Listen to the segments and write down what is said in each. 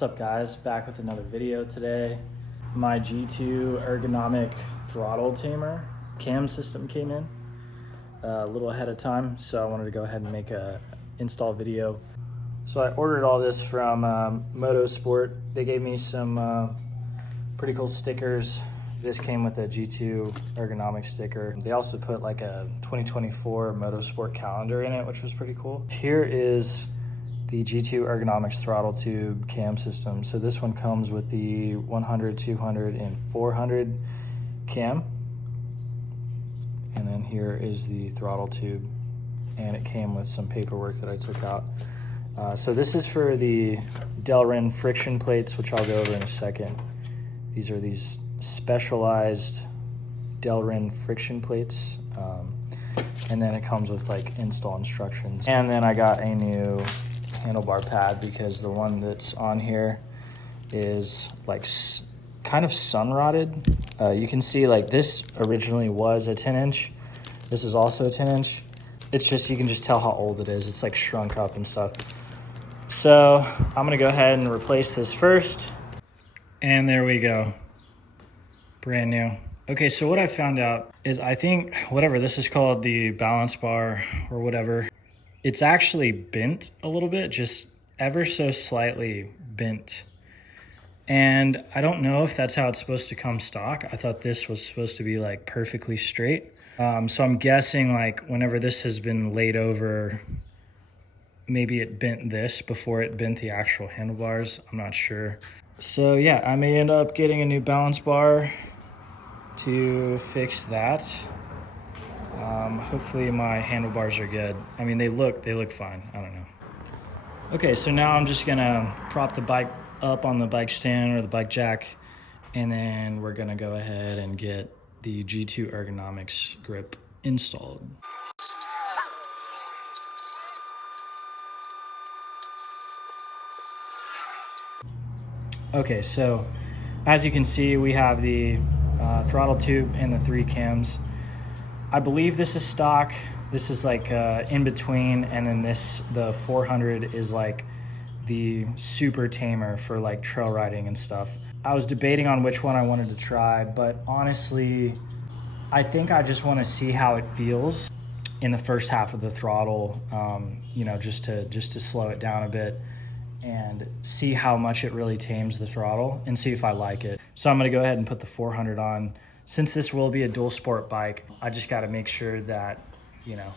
What's up guys, back with another video today. My G2 ergonomic throttle tamer cam system came in a little ahead of time, so I wanted to go ahead and make a install video. So I ordered all this from Motorsport. They gave me some pretty cool stickers. This came with a G2 ergonomic sticker. They also put like a 2024 Motorsport calendar in it, which was pretty cool. Here is the G2 Ergonomics throttle tube cam system. So this one comes with the 100, 200, and 400 cam. And then here is the throttle tube. And it came with some paperwork that I took out. So this is for the Delrin friction plates, which I'll go over in a second. These are these specialized Delrin friction plates. And then it comes with like install instructions. And then I got a new handlebar pad because the one that's on here is like kind of sun rotted. You can see like this originally was a 10-inch. This is also a 10-inch. It's just, you can just tell how old it is. It's like shrunk up and stuff. So I'm gonna go ahead and replace this first. And there we go, brand new. Okay, so what I found out is I think whatever this is called, the balance bar or whatever, it's actually bent a little bit, just ever so slightly bent. And I don't know if that's how it's supposed to come stock. I thought this was supposed to be like perfectly straight. So I'm guessing like whenever this has been laid over, maybe it bent this before it bent the actual handlebars. I'm not sure. So yeah, I may end up getting a new balance bar to fix that. Hopefully my handlebars are good. I mean, they look fine. I don't know. Okay, so now I'm just gonna prop the bike up on the bike stand or the bike jack, and then we're gonna go ahead and get the G2 Ergonomics grip installed. Okay, so as you can see, we have the throttle tube and the 3 cams. I believe this is stock. This is like in between, and then the 400 is like the super tamer for like trail riding and stuff. I was debating on which one I wanted to try, but honestly, I think I just want to see how it feels in the first half of the throttle, you know, just to slow it down a bit and see how much it really tames the throttle and see if I like it. So I'm gonna go ahead and put the 400 on. Since this will be a dual sport bike, I just gotta make sure that, you know,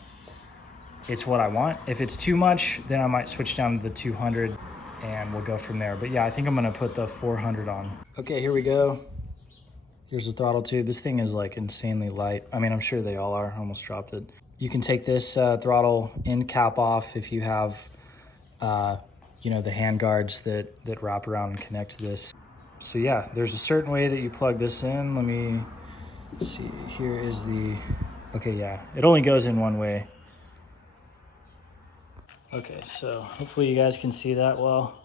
it's what I want. If it's too much, then I might switch down to the 200 and we'll go from there. But yeah, I think I'm gonna put the 400 on. Okay, here we go. Here's the throttle tube. This thing is like insanely light. I mean, I'm sure they all are. I almost dropped it. You can take this throttle end cap off if you have, you know, the hand guards that wrap around and connect to this. So yeah, there's a certain way that you plug this in. Let me see, here is the, okay, yeah, it only goes in one way. Okay, so hopefully you guys can see that well.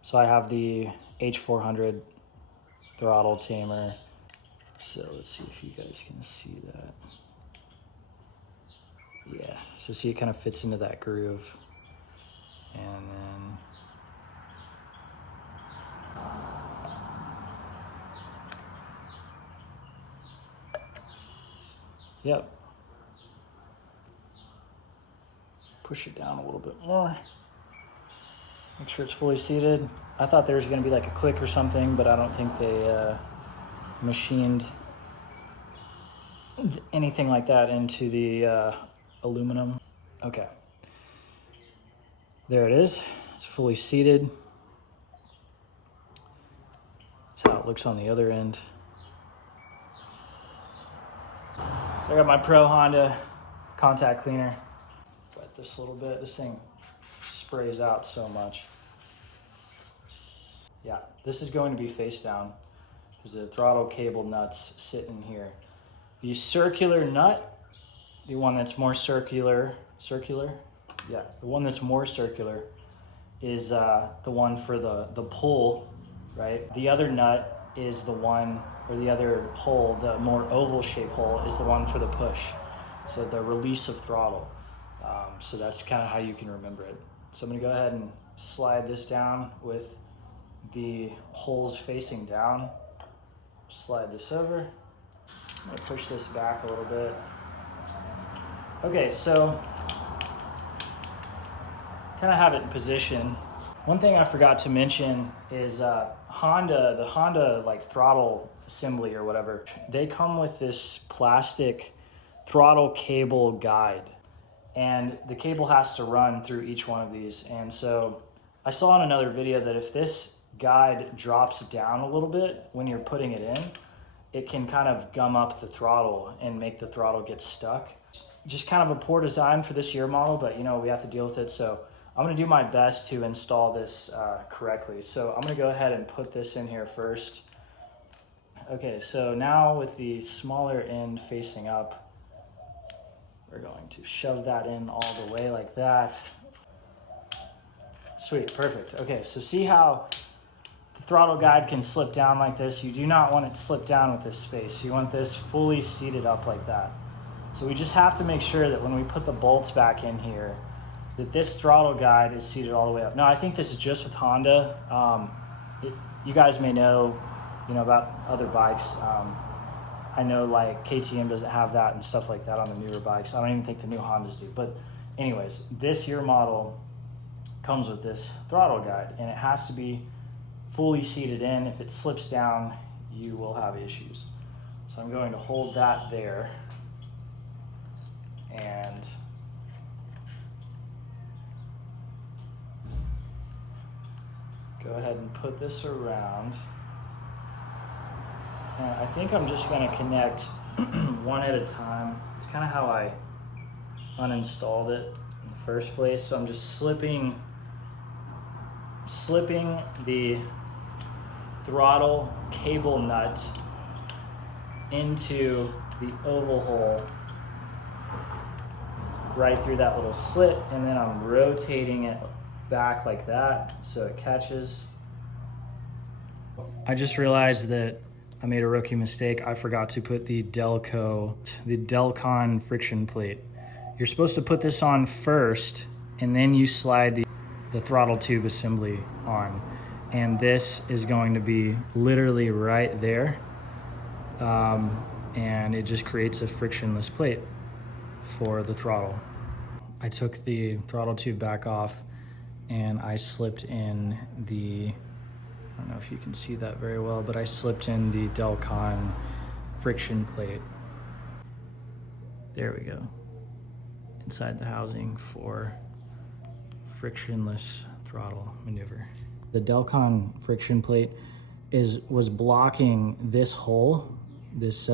So I have the H400 throttle tamer. So let's see if you guys can see that. Yeah, so see it kind of fits into that groove. And then yep. Push it down a little bit more. Make sure it's fully seated. I thought there was gonna be like a click or something, but I don't think they machined anything like that into the aluminum. Okay. There it is. It's fully seated. That's how it looks on the other end. So I got my Pro Honda contact cleaner. Wet this a little bit. This thing sprays out so much. Yeah, this is going to be face down because the throttle cable nuts sit in here. The circular nut, the one that's more circular, yeah, the one that's more circular is the one for the pull, right? The other nut is the one, or the other hole, the more oval shaped hole is the one for the push. So the release of throttle. So that's kind of how you can remember it. So I'm gonna go ahead and slide this down with the holes facing down. Slide this over. I'm gonna push this back a little bit. Okay, so kind of have it in position. One thing I forgot to mention is the Honda like throttle assembly or whatever, they come with this plastic throttle cable guide, and the cable has to run through each one of these. And so I saw in another video that if this guide drops down a little bit when you're putting it in, it can kind of gum up the throttle and make the throttle get stuck. Just kind of a poor design for this year model, but you know, we have to deal with it. So I'm gonna do my best to install this correctly. So I'm gonna go ahead and put this in here first. Okay, so now with the smaller end facing up, we're going to shove that in all the way like that. Sweet, perfect. Okay, so see how the throttle guide can slip down like this? You do not want it to slip down with this space. You want this fully seated up like that. So we just have to make sure that when we put the bolts back in here, that this throttle guide is seated all the way up. Now, I think this is just with Honda. You guys may know, about other bikes. I know like KTM doesn't have that and stuff like that on the newer bikes. I don't even think the new Hondas do. But anyways, this year model comes with this throttle guide, and it has to be fully seated in. If it slips down, you will have issues. So I'm going to hold that there and go ahead and put this around. And I think I'm just going to connect one at a time. It's kind of how I uninstalled it in the first place. So I'm just slipping the throttle cable nut into the oval hole right through that little slit, and then I'm rotating it back like that so it catches. I just realized that I made a rookie mistake. I forgot to put the Delcon friction plate. You're supposed to put this on first, and then you slide the throttle tube assembly on. And this is going to be literally right there. And it just creates a frictionless plate for the throttle. I took the throttle tube back off and I slipped in I don't know if you can see that very well, but I slipped in the Delcon friction plate. There we go. Inside the housing for frictionless throttle maneuver. The Delcon friction plate was blocking this hole, this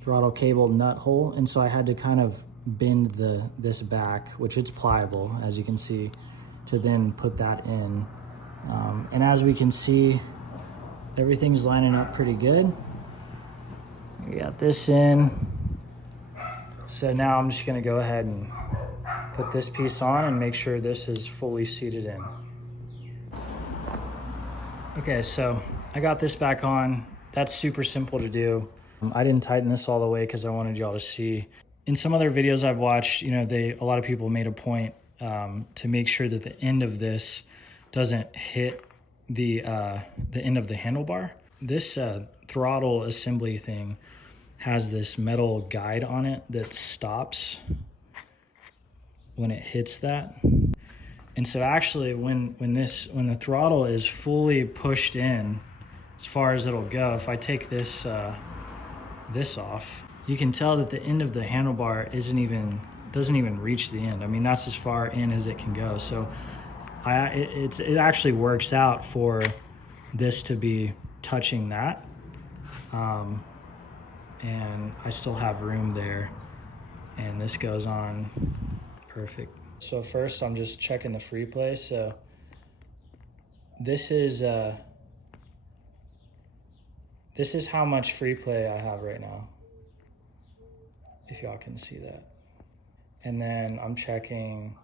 throttle cable nut hole, and so I had to kind of bend this back, which it's pliable, as you can see, to then put that in. And as we can see, everything's lining up pretty good. We got this in. So now I'm just gonna go ahead and put this piece on and make sure this is fully seated in. Okay, so I got this back on. That's super simple to do. I didn't tighten this all the way because I wanted y'all to see. In some other videos I've watched, a lot of people made a point to make sure that the end of this doesn't hit the end of the handlebar. This throttle assembly thing has this metal guide on it that stops when it hits that. And so actually when the throttle is fully pushed in as far as it'll go, if I take this off, you can tell that the end of the handlebar doesn't even reach the end. I mean, that's as far in as it can go. So it actually works out for this to be touching that. And I still have room there, and this goes on perfect. So first I'm just checking the Freeplay. So this is how much Freeplay I have right now, if y'all can see that. And then I'm checking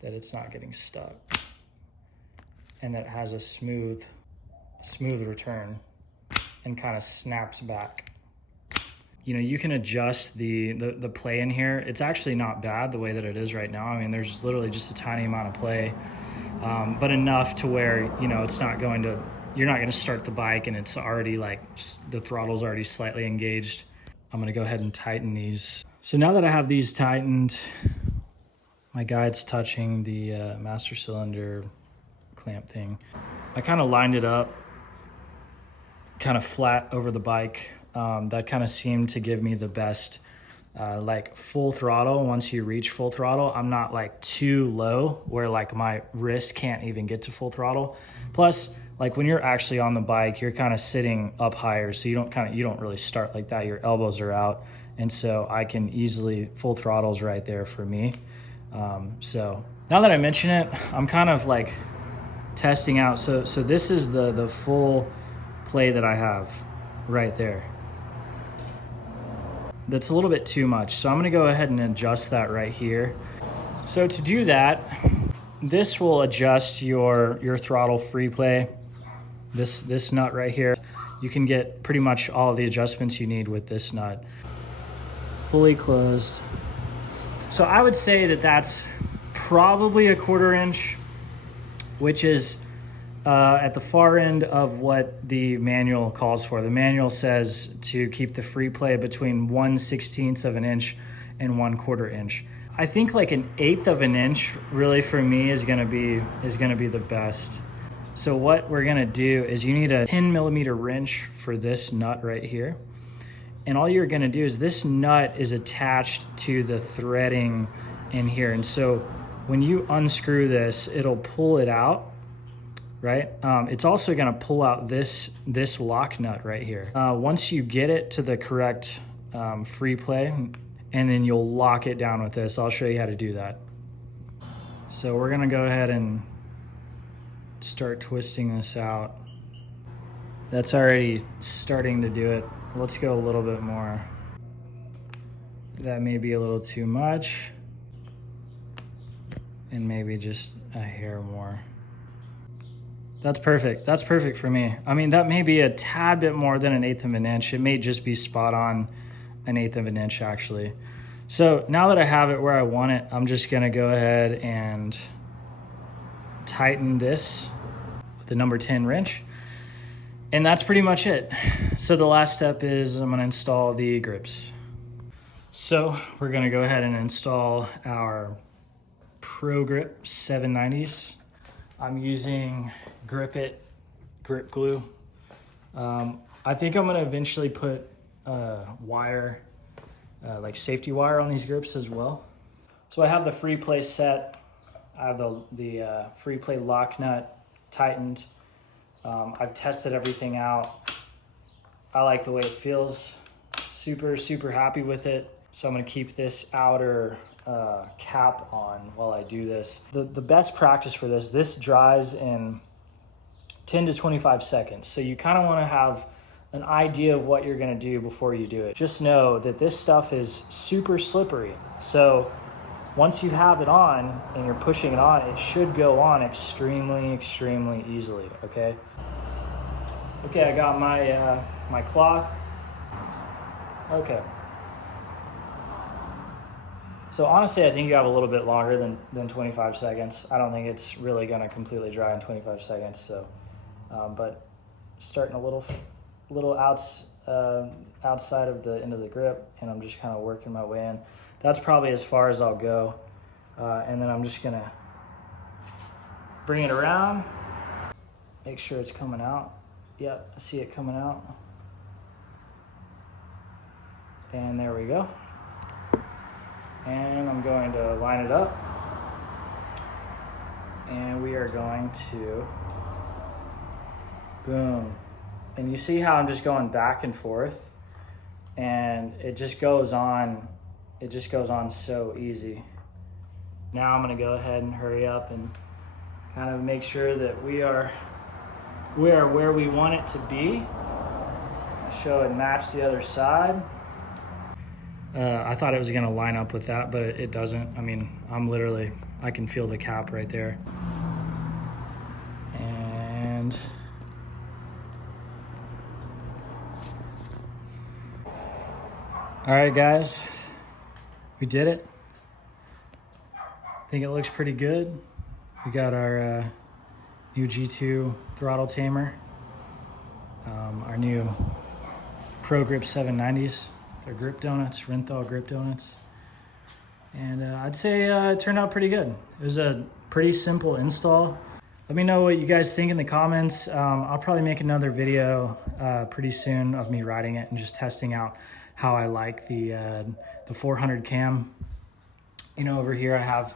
that it's not getting stuck and that it has a smooth return and kind of snaps back. you know, you can adjust the play in here. It's actually not bad the way that it is right now. I mean, there's literally just a tiny amount of play, but enough to where, you know, it's not going to, you're not going to start the bike and it's already like the throttle's already slightly engaged. I'm going to go ahead and tighten these. So now that I have these tightened, my guide's touching the master cylinder clamp thing. I kind of lined it up kind of flat over the bike. That kind of seemed to give me the best like full throttle. Once you reach full throttle, I'm not like too low where like my wrist can't even get to full throttle. Plus, like when you're actually on the bike, you're kind of sitting up higher, so you don't really start like that. Your elbows are out, and so I can easily, full throttle's right there for me. So now that I mention it, I'm kind of like testing out. So this is the full play that I have right there. That's a little bit too much, so I'm going to go ahead and adjust that right here. So to do that, this will adjust your throttle free play. This nut right here, you can get pretty much all of the adjustments you need with this nut. Fully closed. So I would say that that's probably a 1/4 inch, which is at the far end of what the manual calls for. The manual says to keep the free play between 1/16 of an inch and 1/4 inch. I think like an 1/8 of an inch really for me is gonna be the best. So what we're gonna do is you need a 10mm wrench for this nut right here. And all you're gonna do is this nut is attached to the threading in here. And so when you unscrew this, it'll pull it out, right? It's also gonna pull out this lock nut right here. Once you get it to the correct free play, and then you'll lock it down with this. I'll show you how to do that. So we're gonna go ahead and start twisting this out. That's already starting to do it. Let's go a little bit more. That may be a little too much. And maybe just a hair more. That's perfect. That's perfect for me. I mean, that may be a tad bit more than an 1/8 of an inch. It may just be spot on an 1/8 of an inch actually. So now that I have it where I want it, I'm just gonna go ahead and tighten this with the number 10 wrench. And that's pretty much it. So the last step is I'm gonna install the grips. So we're gonna go ahead and install our Pro Grip 790s. I'm using Grip It grip glue. I think I'm gonna eventually put wire, like safety wire on these grips as well. So I have the free play set. I have the free play lock nut tightened. I've tested everything out. I like the way it feels. Super happy with it. So I'm gonna keep this outer cap on while I do this. The best practice for this dries in 10 to 25 seconds. So you kind of want to have an idea of what you're going to do before you do it. Just know that this stuff is super slippery. So once you have it on and you're pushing it on, it should go on extremely easily, okay? Okay, I got my my cloth. Okay. So honestly, I think you have a little bit longer than 25 seconds. I don't think it's really gonna completely dry in 25 seconds. So, but starting a little outside of the end of the grip, and I'm just kind of working my way in. That's probably as far as I'll go. And then I'm just gonna bring it around, make sure it's coming out. Yep, I see it coming out. And there we go. And I'm going to line it up. And we are going to, boom. And you see how I'm just going back and forth, and it just goes on so easy. Now I'm gonna go ahead and hurry up and kind of make sure that we are where we want it to be. Show it match the other side. I thought it was gonna line up with that, but it doesn't. I mean, I can feel the cap right there. And All right, guys, we did it. I think it looks pretty good. We got our new G2 throttle tamer, our new Pro Grip 790s. They're grip donuts, Renthal grip donuts. And I'd say it turned out pretty good. It was a pretty simple install. Let me know what you guys think in the comments. I'll probably make another video pretty soon of me riding it and just testing out how I like the 400 cam. You know, over here I have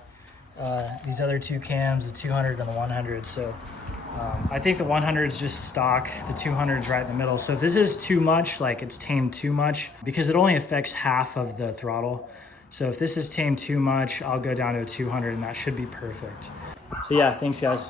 these other two cams, the 200 and the 100. So I think the 100 is just stock, the 200 is right in the middle. So if this is too much, like it's tamed too much, because it only affects half of the throttle. So if this is tamed too much, I'll go down to a 200 and that should be perfect. So yeah, thanks guys.